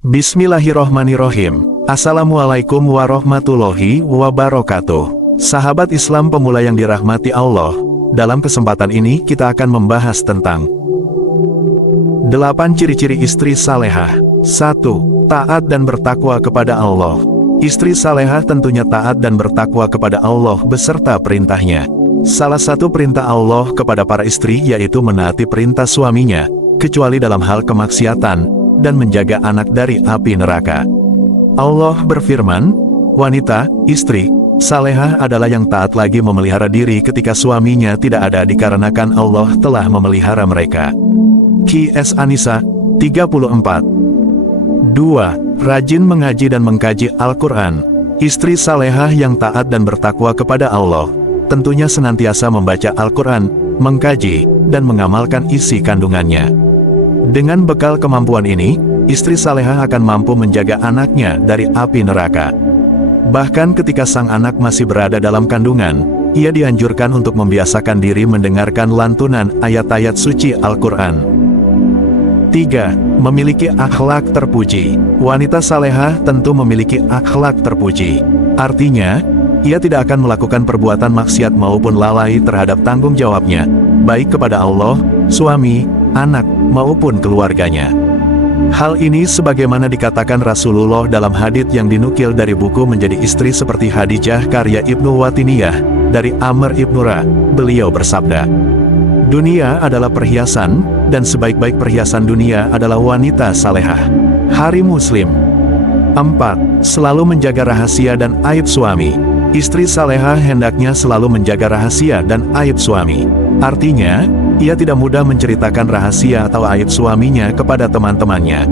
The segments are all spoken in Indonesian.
Bismillahirrohmanirrohim. Assalamualaikum warahmatullahi wabarakatuh. Sahabat Islam pemula yang dirahmati Allah, dalam kesempatan ini kita akan membahas tentang 8 ciri-ciri istri salehah. 1. Taat dan bertakwa kepada Allah. Istri salehah tentunya taat dan bertakwa kepada Allah beserta perintahnya. Salah satu perintah Allah kepada para istri yaitu menaati perintah suaminya, kecuali dalam hal kemaksiatan, dan menjaga anak dari api neraka. Allah berfirman, wanita, istri, salehah adalah yang taat lagi memelihara diri ketika suaminya tidak ada dikarenakan Allah telah memelihara mereka. Qs An-Nisa 34. 2. Rajin mengaji dan mengkaji Al-Quran. Istri salehah yang taat dan bertakwa kepada Allah, tentunya senantiasa membaca Al-Quran, mengkaji, dan mengamalkan isi kandungannya. Dengan bekal kemampuan ini, istri salehah akan mampu menjaga anaknya dari api neraka. Bahkan ketika sang anak masih berada dalam kandungan, ia dianjurkan untuk membiasakan diri mendengarkan lantunan ayat-ayat suci Al-Quran. 3. Memiliki akhlak terpuji. Wanita salehah tentu memiliki akhlak terpuji. Artinya, ia tidak akan melakukan perbuatan maksiat maupun lalai terhadap tanggung jawabnya, baik kepada Allah, suami, anak, maupun keluarganya. Hal ini sebagaimana dikatakan Rasulullah dalam hadits yang dinukil dari buku Menjadi Istri Seperti Khadijah karya Ibnu Watiniyah, dari Amr Ibnu Ra, beliau bersabda, dunia adalah perhiasan, dan sebaik-baik perhiasan dunia adalah wanita salehah. Hari Muslim. 4. Selalu menjaga rahasia dan aib suami. Istri salehah hendaknya selalu menjaga rahasia dan aib suami. Artinya, ia tidak mudah menceritakan rahasia atau aib suaminya kepada teman-temannya.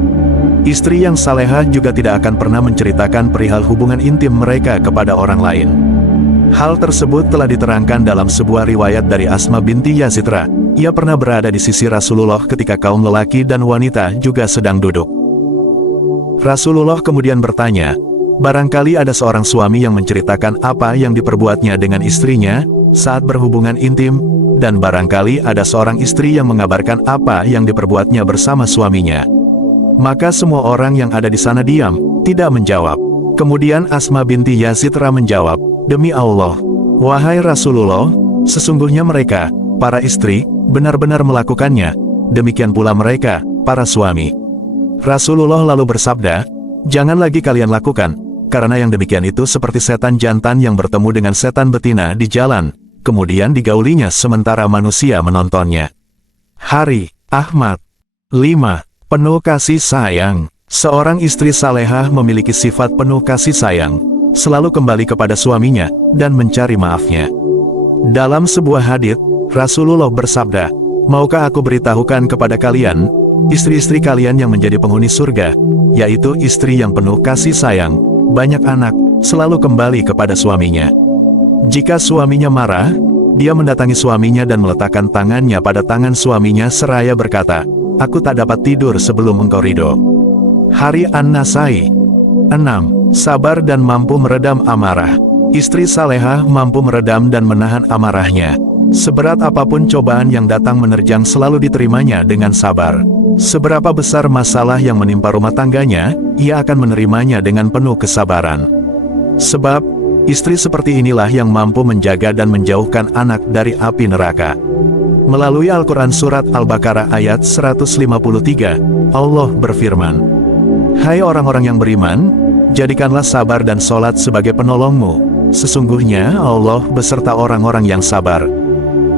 Istri yang salehah juga tidak akan pernah menceritakan perihal hubungan intim mereka kepada orang lain. Hal tersebut telah diterangkan dalam sebuah riwayat dari Asma binti Yazid. Ia pernah berada di sisi Rasulullah ketika kaum lelaki dan wanita juga sedang duduk. Rasulullah kemudian bertanya, barangkali ada seorang suami yang menceritakan apa yang diperbuatnya dengan istrinya saat berhubungan intim, dan barangkali ada seorang istri yang mengabarkan apa yang diperbuatnya bersama suaminya. Maka semua orang yang ada di sana diam, tidak menjawab. Kemudian Asma binti Yazid menjawab, demi Allah, wahai Rasulullah, sesungguhnya mereka, para istri, benar-benar melakukannya, demikian pula mereka, para suami. Rasulullah lalu bersabda, jangan lagi kalian lakukan, karena yang demikian itu seperti setan jantan yang bertemu dengan setan betina di jalan, kemudian digaulinya sementara manusia menontonnya. Hari, Ahmad. 5. Penuh kasih sayang. Seorang istri salehah memiliki sifat penuh kasih sayang, selalu kembali kepada suaminya, dan mencari maafnya. Dalam sebuah hadits, Rasulullah bersabda, maukah aku beritahukan kepada kalian, istri-istri kalian yang menjadi penghuni surga, yaitu istri yang penuh kasih sayang, banyak anak, selalu kembali kepada suaminya. Jika suaminya marah, dia mendatangi suaminya dan meletakkan tangannya pada tangan suaminya seraya berkata, aku tak dapat tidur sebelum engkau ridho. Hari An-Nasai. 6. Sabar dan mampu meredam amarah. Istri salehah mampu meredam dan menahan amarahnya. Seberat apapun cobaan yang datang menerjang selalu diterimanya dengan sabar. Seberapa besar masalah yang menimpa rumah tangganya, ia akan menerimanya dengan penuh kesabaran. Sebab, istri seperti inilah yang mampu menjaga dan menjauhkan anak dari api neraka. Melalui Al-Quran Surat Al-Baqarah ayat 153, Allah berfirman, hai orang-orang yang beriman, jadikanlah sabar dan sholat sebagai penolongmu, sesungguhnya Allah beserta orang-orang yang sabar.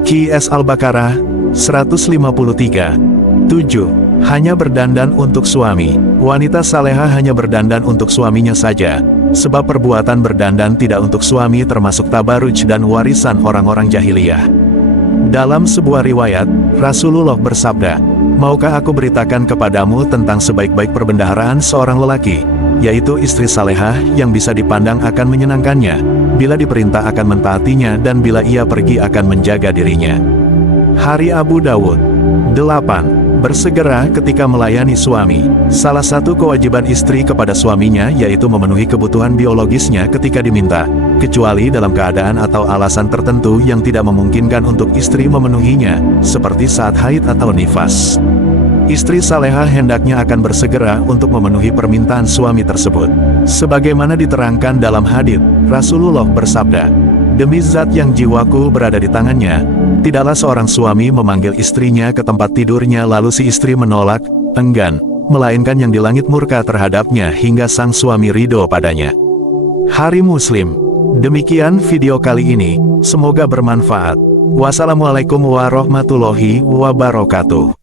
Qs Al-Baqarah 153. 7. Hanya berdandan untuk suami. Wanita salehah hanya berdandan untuk suaminya saja, sebab perbuatan berdandan tidak untuk suami termasuk tabaruj dan warisan orang-orang jahiliyah. Dalam sebuah riwayat, Rasulullah bersabda, maukah aku beritakan kepadamu tentang sebaik-baik perbendaharaan seorang lelaki, yaitu istri salehah yang bisa dipandang akan menyenangkannya, bila diperintah akan mentaatinya dan bila ia pergi akan menjaga dirinya. Hari Abu Dawud. 8. Bersegera ketika melayani suami. Salah satu kewajiban istri kepada suaminya yaitu memenuhi kebutuhan biologisnya ketika diminta, kecuali dalam keadaan atau alasan tertentu yang tidak memungkinkan untuk istri memenuhinya, seperti saat haid atau nifas. Istri salehah hendaknya akan bersegera untuk memenuhi permintaan suami tersebut. Sebagaimana diterangkan dalam hadits, Rasulullah bersabda, "Demi zat yang jiwaku berada di tangannya, tidaklah seorang suami memanggil istrinya ke tempat tidurnya lalu si istri menolak, enggan, melainkan yang di langit murka terhadapnya hingga sang suami ridho padanya." Hari Muslim. Demikian video kali ini, semoga bermanfaat. Wassalamualaikum warahmatullahi wabarakatuh.